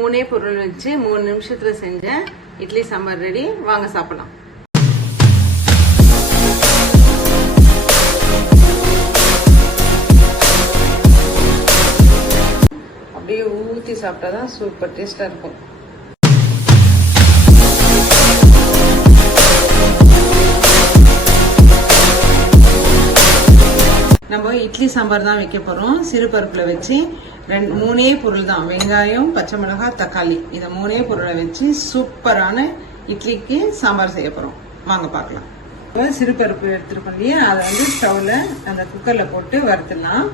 மூணே பொருள் வச்சு மூணு நிமிஷத்துல செஞ்ச இட்லி சாம்பார் ரெடி. வாங்க சாப்பிடலாம். அப்படியே ஊத்தி சாப்பிட்டாதான் சூப்பர் டேஸ்டா இருக்கும். நம்ம இட்லி சாம்பார் தான் வைக்க போறோம். சிறுபருப்புல வச்சு ரெண்டு மூணே பொருள் தான். வெங்காயம் பச்சை மிளகாய் தக்காளி. இந்த மூணே பொருளை வச்சு சூப்பரான இட்லிக்கு சாம்பார் செய்ய போறோம். வாங்க பார்க்கலாம். இப்போ சிறு பருப்பு எடுத்துருக்கோம் இல்லையா? அதை வந்து ஸ்டவ்ல அந்த குக்கர்ல போட்டு வறுத்துடலாம்.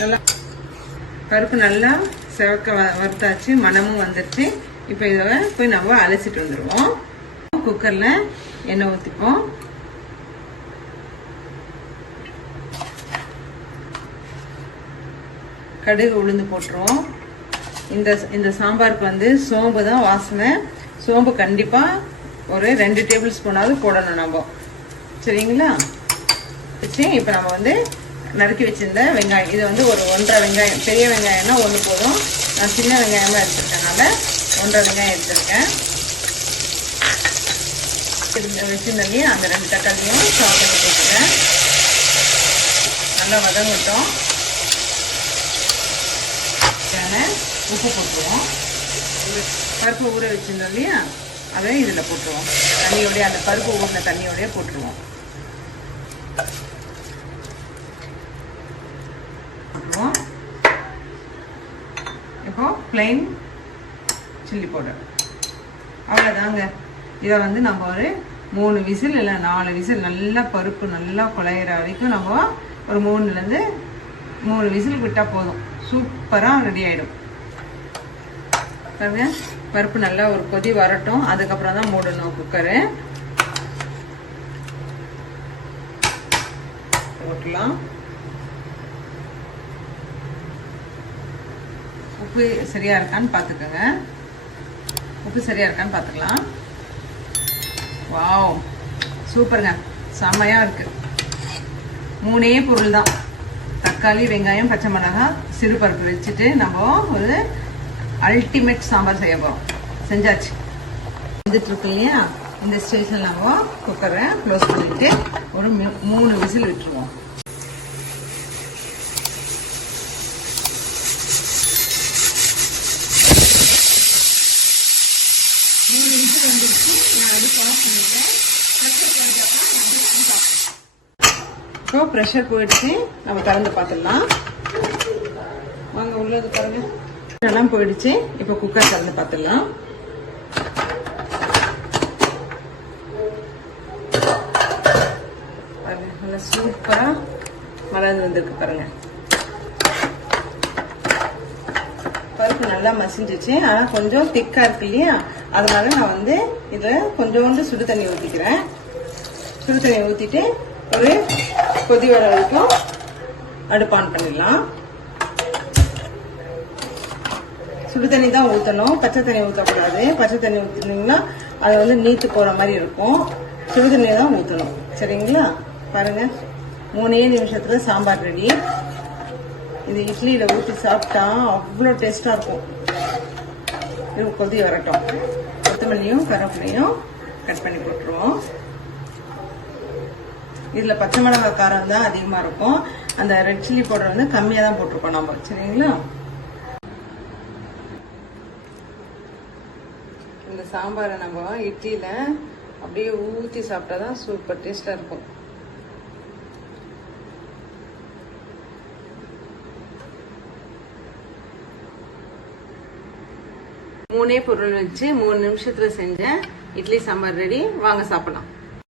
நல்லா பருப்பு நல்லா செவக்க வறுத்தாச்சு. மணமும் வந்துருச்சு. இப்போ இதை போய் நம்ம அலசிட்டு வந்துடுவோம். குக்கர்ல எண்ணெய் ஊற்றிப்போம் கடுகு உளுந்து போட்டுருவோம். இந்த இந்த சாம்பாருக்கு வந்து சோம்பு தான் வாசனை. சோம்பு கண்டிப்பாக ஒரு ரெண்டு டேபிள் ஸ்பூனாவது போடணும் நம்ம. சரிங்களா? வச்சு இப்போ நம்ம வந்து நறுக்கி வச்சிருந்த வெங்காயம். இது வந்து ஒரு ஒன்றரை வெங்காயம் பெரிய வெங்காயம்னா ஒன்று போதும். நான் சின்ன வெங்காயமாக எடுத்துருக்கனால ஒன்றரை வெங்காயம் எடுத்துருக்கேன். வச்சிருந்தே அந்த ரெண்டு தக்காளியும் சாப்பிட்டு நல்லா வதங்கட்டும். தேவையான உப்பு போட்டுருவோம். பருப்பு ஊற வச்சிருந்தோம் இல்லையா? அதை இதில் போட்டுருவோம். தண்ணியோடய அந்த பருப்பு ஊறின தண்ணியோடய போட்டுருவோம். போட்டுருவோம் இப்போ plain சில்லி பவுடர் அவ்வளோதாங்க இதை வந்து நம்ம ஒரு மூணு விசில் இல்லை நாலு விசில் நல்லா பருப்பு நல்லா குழையிற வரைக்கும் நம்ம ஒரு மூணுலேருந்து மூணு விசில் விட்டால் போதும். சூப்பராக ரெடி ஆகிடும் பாருங்க பருப்பு நல்லா ஒரு கொதி வரட்டும். அதுக்கப்புறம் தான் மூடணும் குக்கரு போட்டலாம். உப்பு சரியா இருக்கான்னு பார்த்துக்கோங்க. உப்பு சரியா இருக்கான்னு பார்த்துக்கலாம். வாவ் சூப்பருங்க. செம்மையா இருக்கு. மூணே பொருள் தான். தக்காளி வெங்காயம் பச்சை மிளகாய் சிறு பருப்பு வச்சுட்டு நம்ம ஒரு அல்டிமேட் சாம்பார் செய்ய போகிறோம் செஞ்சாச்சு. வந்துட்டு இருக்கு இல்லையா? இந்த ஸ்டேஷனில் நம்ம குக்கரை க்ளோஸ் பண்ணிட்டு ஒரு மூணு விசில் விட்டுருவோம் மூணு விசில் வந்துருச்சு நான் அடுப்பு ஆஃப் பண்ணிட்டேன் ஸோ ப்ரெஷர் போயிடுச்சு. நம்ம திறந்து பார்த்துடலாம். வாங்க உள்ளது பாருங்க. எல்லாம் போயிடுச்சு. இப்போ குக்கர் திறந்து பார்த்துடலாம். நல்லா சூப்பராக மலர்ந்து வந்திருக்கு பாருங்க. பருப்பு நல்லா மசிஞ்சிச்சு. ஆனால் கொஞ்சம் திக்காக இருக்கு இல்லையா? அதனால நான் வந்து இதில் கொஞ்சோண்டு சுடு தண்ணி ஊற்றிக்கிறேன் சுடு தண்ணி ஊற்றிட்டு ஒரு கொதி வர வரைக்கும் அடுப்பு ஆன் பண்ணிடலாம். சுடு தண்ணி தான் ஊற்றணும் பச்சை தண்ணி ஊற்றக்கூடாது பச்சை தண்ணி ஊற்றினீங்கன்னா அது வந்து நீத்து போகிற மாதிரி இருக்கும். சுடு தண்ணி தான் ஊற்றணும் சரிங்களா? பாருங்கள் மூணே நிமிஷத்தில் சாம்பார் ரெடி இது இட்லியில் ஊற்றி சாப்பிட்டா அவ்வளோ டேஸ்ட்டாக இருக்கும். இது கொதி வரட்டும். கொத்தமல்லியும் கருவேப்பிலையும் கட் பண்ணி போட்டுருவோம். இதில் பச்சை மிளகாய் காரம் தான் அதிகமாக இருக்கும். அந்த ரெட் சில்லி பவுடர் வந்து கம்மியாக தான் போட்டிருக்கோம் நம்ம சரிங்களா? இந்த சாம்பாரை நம்ம இட்லியில் அப்படியே ஊற்றி சாப்பிட்டா தான் சூப்பர் டேஸ்ட்டாக இருக்கும். மூணே பொருள் வச்சு மூணு நிமிஷத்தில் செஞ்சேன் இட்லி சாம்பார் ரெடி. வாங்க சாப்பிடலாம்.